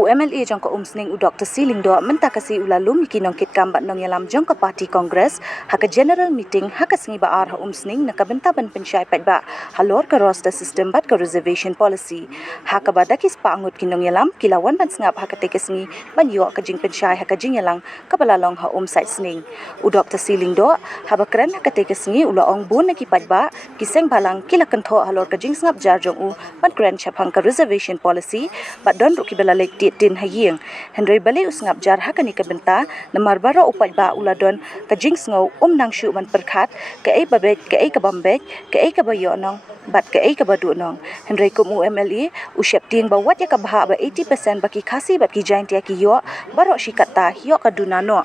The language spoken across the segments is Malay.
UMLA jong ko umsning u Dr. Siling do mentakasi ulalum kinong kit kambat nong yalam jong ko party congress haka general meeting haka singi ba ar ha umsning na kabenta ban pensyai pat ba halor ka roster system bat ka reservation policy haka ba dakis pa angut kinong yalam kilawan ban sngap haka tekesngi ban yo ka jing pensyai haka jing yalang kabalalong ha site sning u Dr. Siling do haba kran haka tekesngi ula ong bun na kipat ba kiseng balang kila kentho halor ka jing sngap jar jong u ban grand chapang ka reservation policy bat don ru kibalalek tin haying Henry bali usngap jar hakani kabenta namar baro upat ba uladon kajing sngo nang shu man perkhat ka ai babet ka ai kabambek ka ai kabayo nong bat ka ai kabadu nong Henry kum UMLA usyap ting ba wat ya kabha ba 80% baki khasi bat ki jain tia ki yo baro shikata yo kaduna no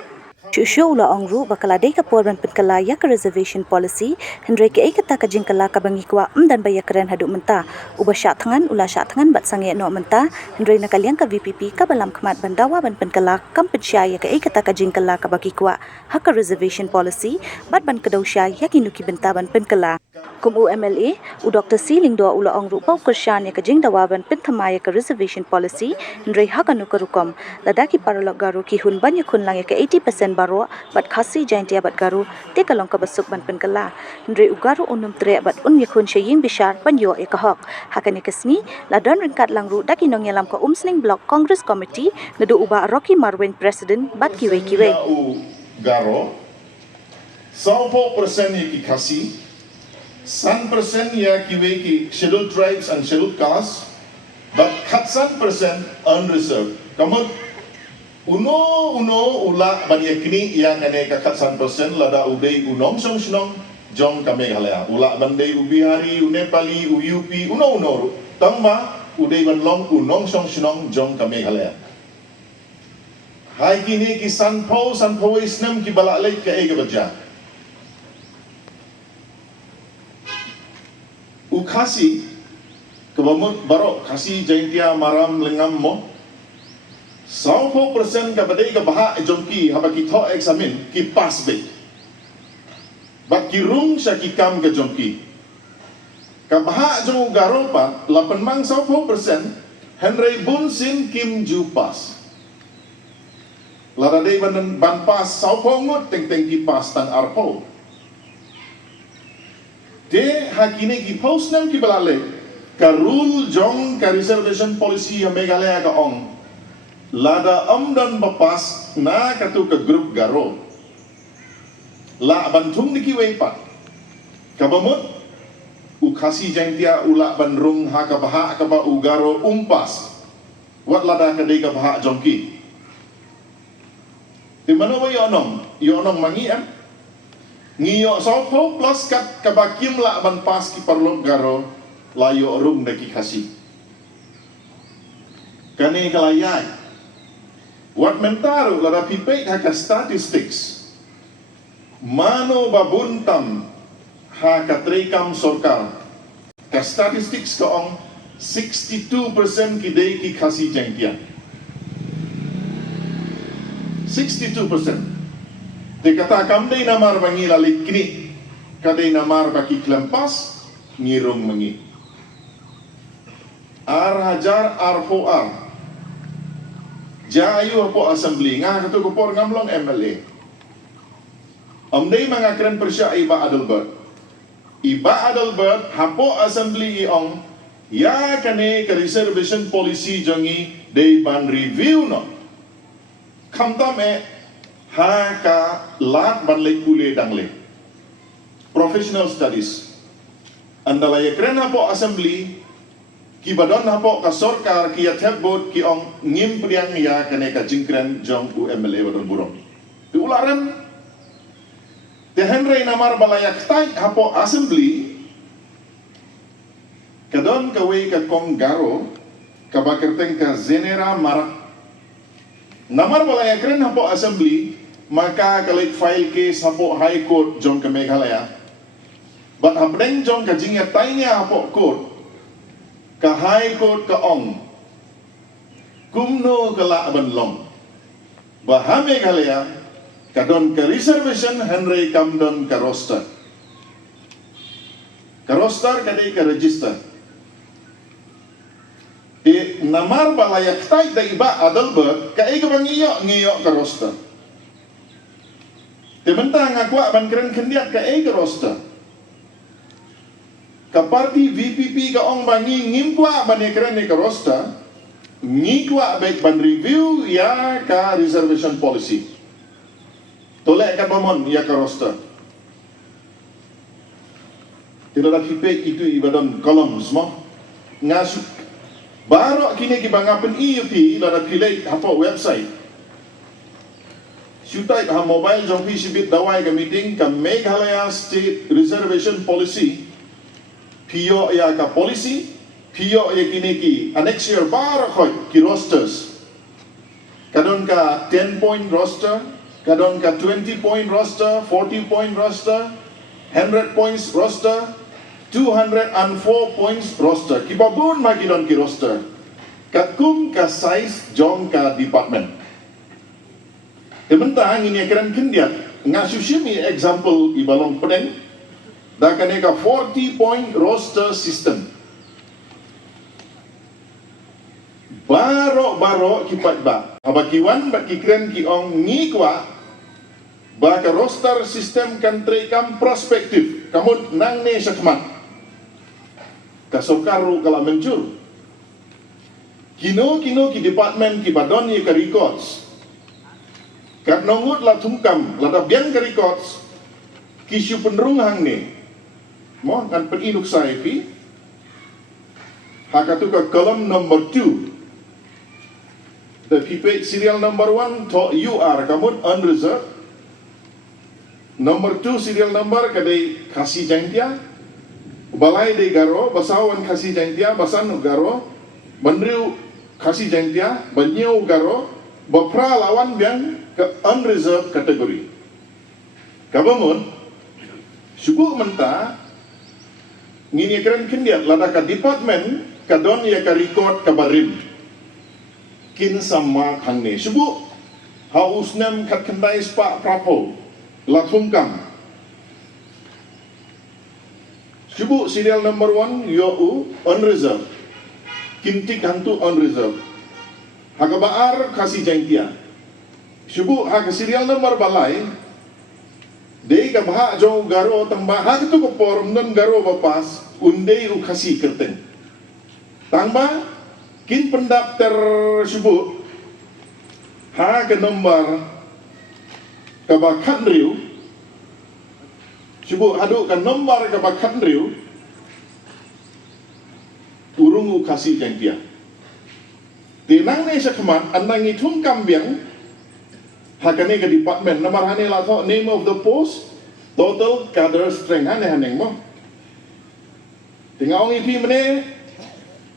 Shushu ula ongru bakala dei kapor ban penkala ya ka reservation policy Henry ke ikata ka jingkala ka bangi kwa dan baya keren haduk menta uba syak tangan ula syak tangan bat sange no menta Henry nakaliang ka VPP ka balam khmat bandawa ban penkala kam pensya ya ka ikata ka jingkala ka baki kwa hak reservation policy bat ban kadosya ya kinuki benta ban penkala kum UMLA u Dr. Siling do ula ongru pau kersyan ya ka jing dawa ban penthama ya ka reservation policy Henry hakanu karukom ladaki paralog garu ki hun ban ya khun lang ya ka 80% baro bat khasi jaintia bat garu te kalong ka basuk ban penkala Henry ugaru unum tre bat un yakhun shaying bishar ban yo e kahok hakani kesni ladon ringkat langru daki nong yalam ka umsning block congress committee nadu uba Rocky Marwin president bat kiwe garo 100% ya ki khasi 100% ya kiwe ki scheduled tribes and scheduled castes but 100% unreserved kamot uno ula bani kini yang kane ka 100% lada udai unong song snong jong kame halaya ula bandai ubihari unepali UP uno tangma udai ban long unong song snong jong kame halaya hai kini ki sanpo isnam ki balalai ka ega baja ukasi kebamut barok kasi jaintia maram lengam mo 100% ka badai ka baha jongki haba ki tho examin ki pass be bak ki rung sya ki kam ka jongki ka baha jong garo pa 100% Henry Bunsin Kim Ju pass ladai ban pass 100 teng ki pass tan arpo de hakine ki post nam ki balale ka rule jong ka reservation policy ya Meghalaya ka ong lada amdan bapas na katu ka grup garo la bantung niki wepat kabamut ukasi jaintia ula banrung ha ka baha ka ba ugaro umpas wat lada ka dei ka baha jongki di mana wa yonong mangi ngiyo sopo plus kat kabakim la ban pas ki parlo garo layo rum daki khasi kane kalayai wat mentaru lada pipek haka statistics mano babuntam haka trekam sorkar ka statistics ka ong 62% ki dei ki khasi jengtia 62% te kata kamdei namar bangi lalik kini kadei namar baki klempas ngirung mengi ar hajar ar foar jayu apo assembly nga katu kupor ngamlong MLA amdei mangakren persya iba Adelbert hapo assembly iong ya kane ka reservation policy jongi dei ban review no kamtam ha ka lat ban le kule dangle professional studies andala ya kren hapo assembly ki badon hapo ka sorkar ki athebot ki ong ngim priang ya kane ka jingkren jong UMLA badon burong di ularan te Henry namar balayak tai hapo assembly kadon kawe ka kong garo ka bakerteng ka zenera marak namar balayak kren hapo assembly maka kalik file case hapo high court jong ke Meghalaya but hapdeng jong ka jingya tainya hapo court ka high court ka ong kumno kala abanlong bah Meghalaya kadon ka reservation Henry kamdon ka roster Ka roster kadai ka register. Namar balayak tay da iba adalber ka ka bangiyo ka roster. Mentang ngakwa ban keren kendiat ka roster. Ka parti VPP ka ong bangi ngimkwa ban keren ka roster. Ngikwa baik ban review ya ka reservation policy. Tolak ka bamon ya ka roster. Tidak ada hipek itu ibadan kolom semua. Ngasuk baru kini kibangapan EUP lada pilih apa website. Sutai ha mobile jompi sibit dawai ka meeting ka Meghalaya State Reservation Policy. Pio ya ka policy. Pio ya kini ki next year baru koi ki rosters. Kadon ka 10-point roster, kadon ka 20-point roster, 40-point roster, 100 points roster, 204 points roster. Kibabun magidon ki roster. Kakum ka size jong ka department. Tementang ini keren kendiat ngasushimi example ibalong pedeng. Da kaneka 40-point roster system. Baro kipat ba. Abakiwan baki keren ki ong ngikwa. Baka roster system kan trekam prospektif. Kamu nang ne sakmat. Kasokaru kala mencur. Kino ki department ki badon ye ka records. Kat nongut la tungkam la da biang ka records. Kisu penrung hang ne. Mo kan peniluk saya pi. Hakatu ka kolom number 2. The pipet serial number 1 to UR kamu unreserved. Number 2 serial number kadai kasih jangtia. Balai de garo, basawan kasih jangtia, basan garo, bandriu kasih jangtia, banyau garo, bapra lawan biang ke unreserved kategori. Kabamun, subuh mentah, ngini keren kendiat lada ka department, kadon ya ka record kabarim. Kin sama kangne. Subuh, haus nem kat kendai spa prapo, latungkam. Subuh serial number 1 YOU unreserved. Kintik hantu unreserved. Hakabaar kasih jangtia. Subuh hak serial number balai. Dei ka bahak jauh garo tangba hak tu ko forum dan garo bapas undei u kasih kerteng. Tangba kin pendaftar subuh hak nomor kabakan riu. Subuh aduk kan nombor kabakan riu urungu kasih jangtia. Tinang ni sakmat andangi tung kambiang hakane ke department nomor hane la tho name of the post total cadre strength hane haneng mo. Tingau ngi pi mene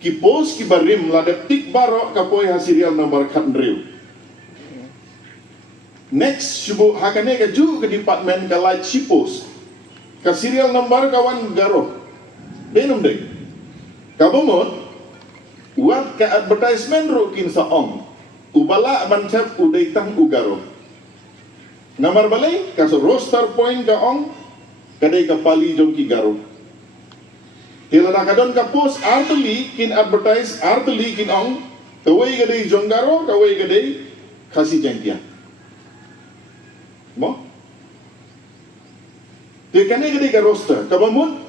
ki post ki barim la detik baro kapoi hasirial nomor kan riu. Next subuh hakane ke ju ke department ka light si post. Ka serial number kawan garo. Benum deh. Kabumot uat ka advertisement rukin sa ong. Ubala mancap udaitang ugaro. Namar balay kaso roster point ka ong kadai ka pali jong ki garo. Tila na kadon ka post arteli kin advertise arteli kin ong kawai kadai jong garo kawai kadai kasih jengkia. Mo? Tikane gede ka roster, kabamun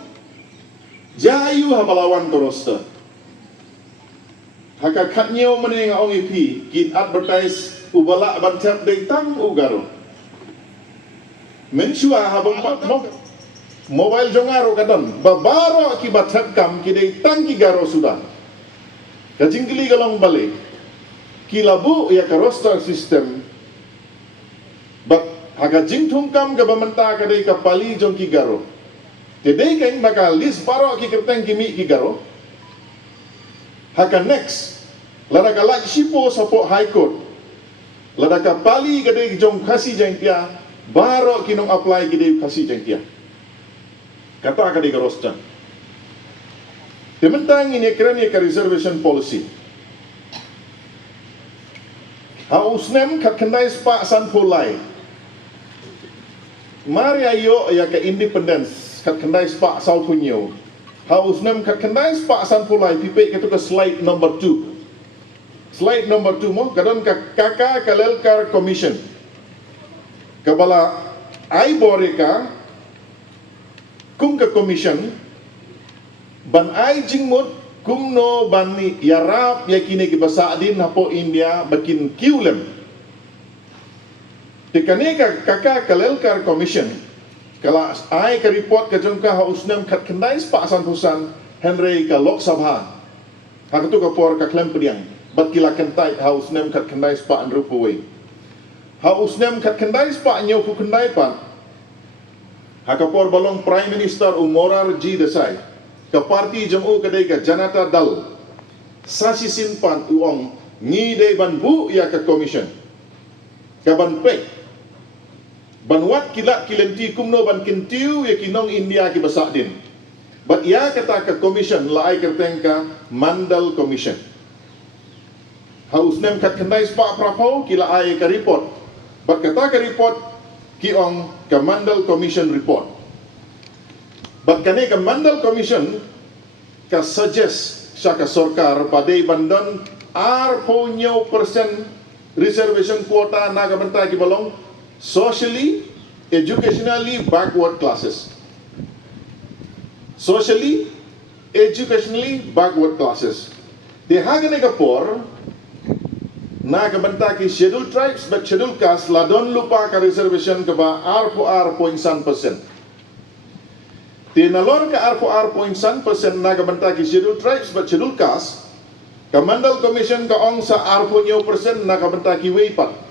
jayu habalawan ka roster. Haka katnyo mane nga ong ipi kin advertise ubala bantap deitang ugaro. Mensua habang mo mobile jongaro kadon babaro ki batap kam ki deitang ki garo sudah. Kajingkili galong balik. Kilabu ya ka roster system. Haga jingtung kam ka bamanta kadai ka pali jong ki garo. Tedei kain maka list baro ki kerteng kimi ki garo. Haka next lada ka lak sipo sapo high court. Lada ka pali kadai jong kasih jengtia baro kinong apply kadai kasih jengtia. Kata kadai ka roster. Tementang ini keren ka reservation policy. Hausnem kat kendai spa san polai. Mari ayo ya ke independence kat kendai spa sau punyo. Haus nem kat kendai spak san pulai pipek katu ke slide number 2. Slide number 2 mo kadon ka kaka kalelkar commission. Kabala ai boreka kum ke commission ban ai jingmut kum no ban ni yarap yakine ke basa adin hapo India bakin kiulem. Tekane ka kaka kalelkar commission kala ai ka report ka jongka hausnem kat kendai spak san husan Henry ka Lok Sabha. Hakatu ka por ka klem pediang bat kila kentai hausnem kat kendai spak an rupuwe. Hausnem kat kendai spak nyo pu kendai pan. Hakapor balong Prime Minister Morar G Desai. Ka parti jamu kadai ka Janata Dal. Sasi simpan uong ngide ban bu ya ka commission. Ka ban pek. Ban wat kilat kilenti kumno ban kintiu ya kinong India ki basak din. Bat ya kata ka commission lai kerteng ka Mandal Commission. Hausnem kat kendai spak prapo kila ai ka report. Bat kata ka report ki ong ka Mandal Commission report. Bat kane ka Mandal Commission ka suggest siya ka sorkar padai bandon R0% reservation quota na kabanta ki balong socially, educationally backward classes. Socially, educationally backward classes. Di hagane ka por na kabanta ki scheduled tribes but scheduled caste ladon lupa ka reservation ka ba R0.1%. Tinalor ka R0.1% na kabanta ki scheduled tribes but scheduled caste ka Mandal Commission ka ong sa R0% na kabanta ki weipat.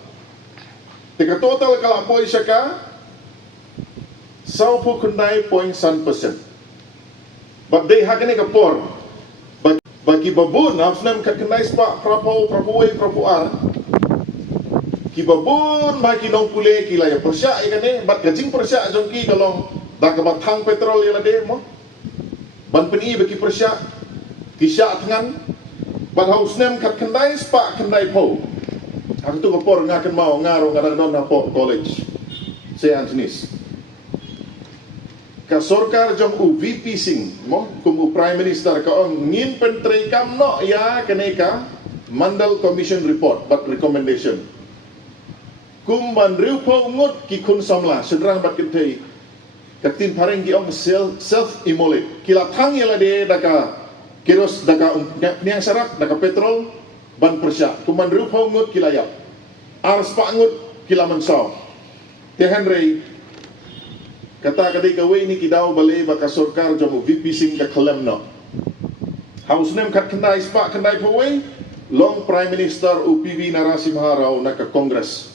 Tika total kalapoy siya ka 10.1%. But they hagane ka por bagi babun hapsnem katkenai spa prapo prapuar kibabun bagi nong pule kila ya persya ikane bat gajing persya jongki kalong dak batang petrol ya lade mo ban peni bagi persya kisya tangan bat hausnem katkenai spa kendai po aku tu kapor ngakan mau ngaro ngarang don hapo college saya Antonis ka sorkar jong u VP Singh mo kum Prime Minister ka ong ngin pentrei kam no ya kaneka Mandal Commission report but recommendation kum ban riu po ngut ki kun samla sedrang bat kitei katin pareng ki ong self immolate kila thang yala de daka kiros daka niang sarak daka petrol ban persya kum ban riu po ngut kila yap ars pa ngut kila mansaw te Henry kata kadai kawai ni kidau balai baka sorkar jamu VP Singh ka kalam no. Hausnem kat kendai spak kendai pawai long Prime Minister UPV Narasimha Rao na ka Congress.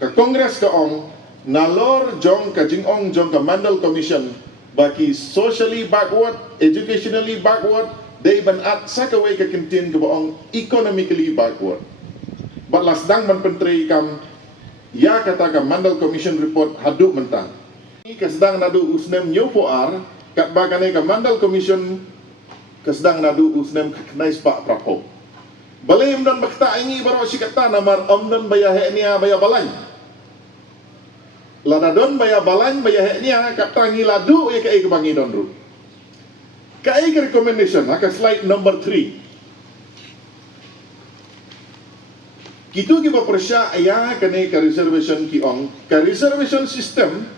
Ka Congress ka ong nalor jong ka jingong jong ka Mandal Commission baki socially backward, educationally backward, day ban at sa kawai ka kintin ka baong economically backward. But lasdang man pentri kam ya kata ka Mandal Commission report haduk mentang. Kasdang nadu usnem nyopoar kat bagane ka Mandal Commission kasdang nadu usnem knai spa prapo. Balay mdan bakta ingi baro sikata namar omdan baya heknia baya balany. Ladadon baya balany baya heknia kat tangi ladu ya kai kebangi don ru. Kai ke recommendation ka slide number 3. Kitu ki bapresya aya kane ka reservation ki ong ka reservation system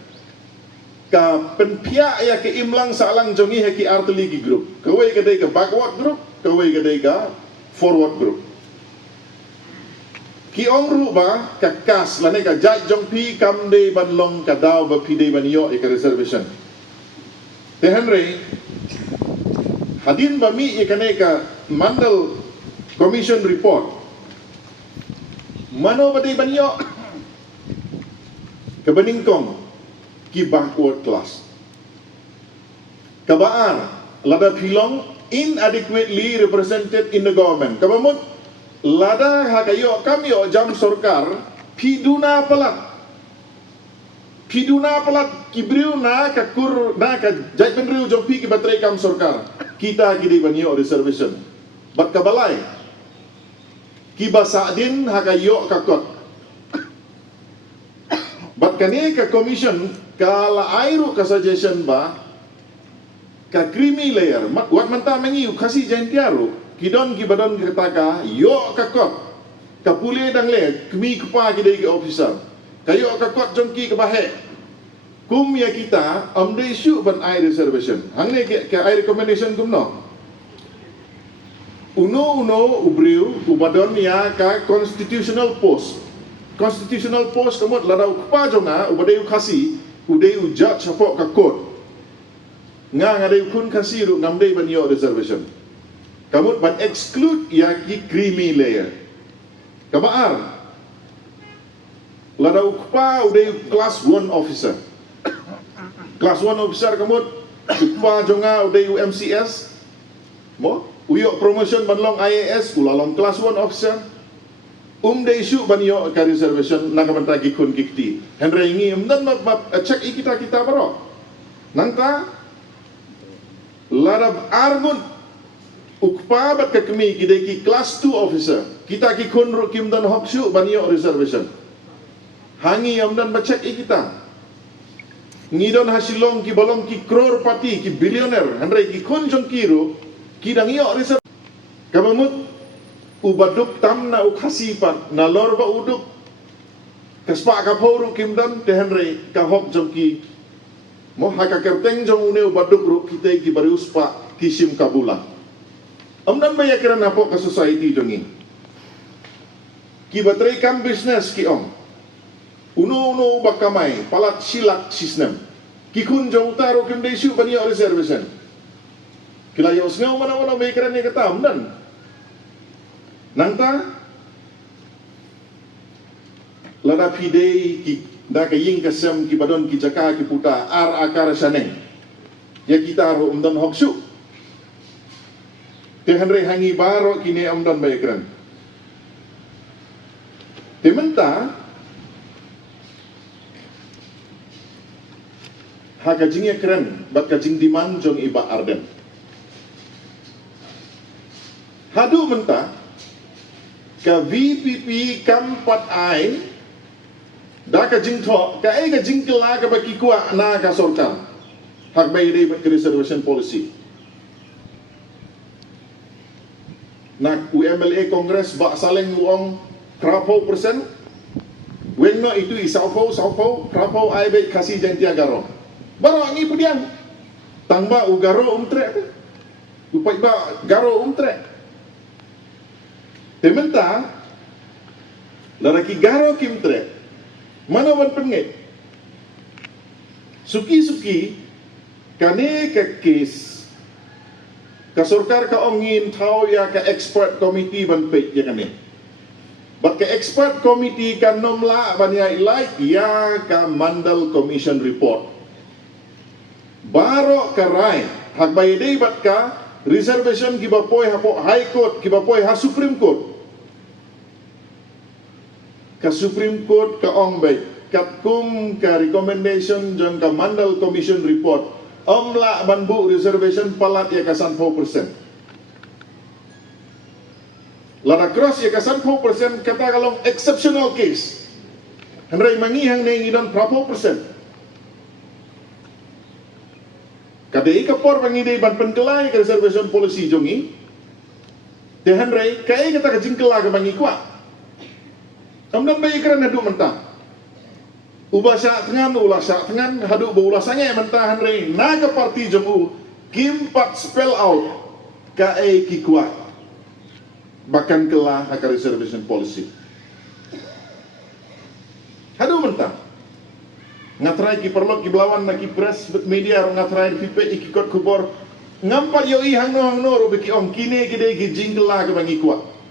ka penpia ya ke imlang sa alang jongi he ki arteli ki group kawai kadai ka backward group kawai kadai ka forward group ki ong ru ba ka kas lane ka jai jong pi kam de ban long ka daw ba pi de ban yo e ka reservation te Henry hadin ba mi e kane ka Mandal Commission report mano ba de ban yo ka baningkong ki backward class. Kabaar, lada pilong inadequately represented in the government. Kabamut, lada hakayo kami o jam sorkar, piduna palat. Piduna palat, kibriu na kakur, na ka jai penriu jong pi ki batray kam sorkar. Kita kidi banyo reservation. Bat kabalay, kibasa din hakayo kakot. Bat kani ka commission kala airu ka suggestion ba ka creamy layer wat manta mengi kasi jentiaro kidon ki badon ketaka yo kakot ka pule dang le kemi kepa ki dei officer kayo kakot jongki ke bahe kum ya kita amde issue ban I reservation hangne ke I recommendation kum no uno ubriu ubadon ya ka constitutional post kamot ladau kepa jonga ubadeu kasi udeu judge apa ka court ngadai kun kasi ru ngamdei ban yo reservation kamut ban exclude ya ki creamy layer kabaar ladau kupa udai class 1 officer class 1 officer kamut kupa jonga udai UMCS mo uyo promotion banlong IAS ulalong class 1 officer dei isu ban yo ka reservation nagamanta gi kun kikti henry ingi umdan check kita baro nangta larab argun ukpabat ke kemi kidai ki class 2 officer kita ki kunru kim dan hokshu banyo reservation hangi amdan bacek kita ngidon hasilong ki bolong ki crore pati ki billionaire handrai ki kunjong kiru kidang iyo reservation kamamut ubaduk tamna ukhasipat na lorba uduk kaspa ka poru kim dan te handrai ka hok jong ki mo haka kerteng jong une ubaduk ru kita ki barius pa kisim kabula amdan ba yakiran apo ka society jongi ki batray kam business ki om uno bakamai palat silak sistem ki kun jong taro kim dei su bani reservation kila yo sngaw mana ba yakiran ni kata amdan nangta lada pidei ki da ka ying kasem ki badon ki jaka ki puta ar akar saneng ya kita ro umdan hoksu te hanre hangi baro kini umdan bayakran te menta ha ka jing yakran bat ka jing diman jong iba arden hadu menta ka VPP kampat ai da ka jing tho ka ai ka jing kela ka baki kuwa na ka sorkar hak bay dei ke reservation policy nak UMLA Congress ba saleng uong krapo persen when no itu isaupo krapo ai bay kasi jantia garo baro ngi pudian tangba ugaro umtre upai ba garo umtre tementa laraki garo kimtre mana wan pengit suki kane ka case ka sarkar ka ongin tau ya ka expert committee ban pek ya kane bat ka expert committee kan nomla ban ya ilai ya ka mandal commission report baro ka rai hak bayade bat ka reservation gibapoy hapo high court gibapoy ha supreme court ka Supreme Court ka ongbay katkum ka recommendation jang ka mandal commission report omla banbu reservation palat ya ka 10%. Lada cross ya ka 10% kata kalong exceptional case. Henry mangihang na ingidon 10%. Kadai ka por pangidai ban penkelai ka reservation policy jongi. Te Henry kai kata ka jingkela ka mangikwa. Amdan bayi keren hadu mentah. Ubah syak tengan, ulah syak tengan, hadu ba ulah sangai mentah Henry. Naga parti jemu kimpat spell out kae ki kuat. Bahkan kelah haka reservation policy. Hadu mentah. Ngatrai ki perlok ki belawan na ki press bet media ro ngatrai pipe ikikot kubor. Ngampat yo i hangno ro beki om kine gede ki jingkela ke bangi kuat.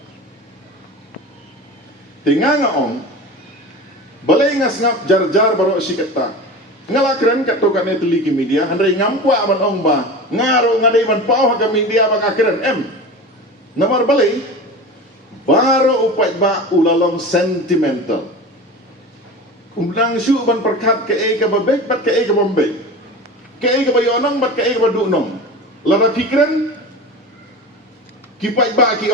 Tinganga ong balai ngasngap jar baro siketa ngalakren kato kane teliki media handai ngampua ban ong ba ngaro ngadai ban pau ha media bang akren namar balai baro upai ba ulalong sentimental umdang syu ban perkat ke ka babek bat ke ka bombay ke ka bayonong bat ke ka badunong lara pikren kipai ba ki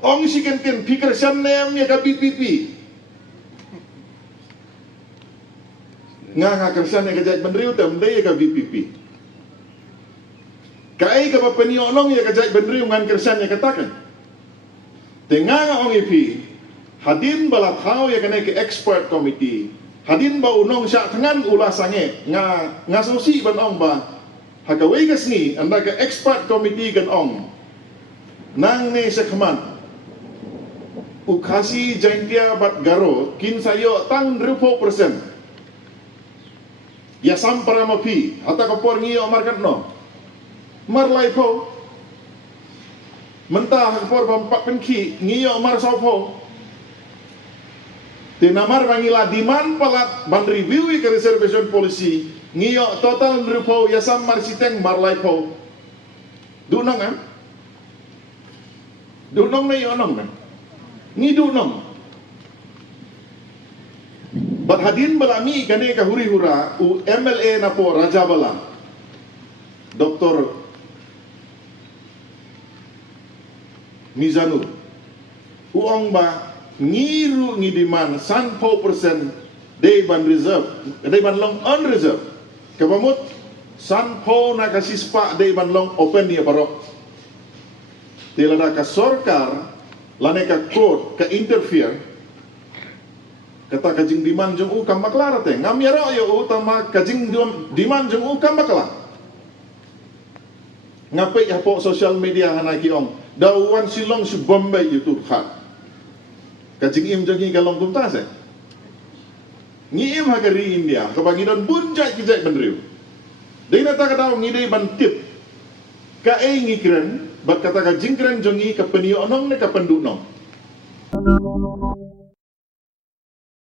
ong si kentin pikir sian nem ya ka PPP nga kersan ya ka jaj bandriu tam dai ka VPP Kai ka papenionong ya kajai bendri ungan kersan ya katakan. Tengah ong ipi hadin bala thau ya kena ke expert committee. Hadin ba unong sya tangan ulah sange nga sosi ban ong ba hakawai kas ni anda ke expert committee kan ong nang ne sekhaman ukasi jaintia bat garo kin sayo tang 20%. Ya sampara mapi hata kapor ngiyo markan no marlai po mentah kapor bampak penki ngiyo mar sopo tinamar bangila diman palat ban review ke reservation policy ngiyo total rupo yasam mar siteng marlai po dunong dunong na yonong na ngi dunong bat hadin balami kane ka huri hura u MLA na po Raja Bala Dr. Mizanur uong ba ngiru ngidiman 100% day ban reserve day ban long unreserve kabamut 100 na kasispa day ban long open dia barok tilada ka sorkar lane ka court ka interfere kata kajing diman jong u kam maklara te ngam yaro yo utama kajing diman jong u kam makla ngapai hapo social media hanaki ong dawan silong si Bombay YouTube khat kajing im jangi kalong kumta se ngim hagari India kabangidon bunjai kijai benriu dina ta kadaw ngidei ban tip ka ai ngikren bat kata kajing kren jongi ka penio onong ne ka pendunong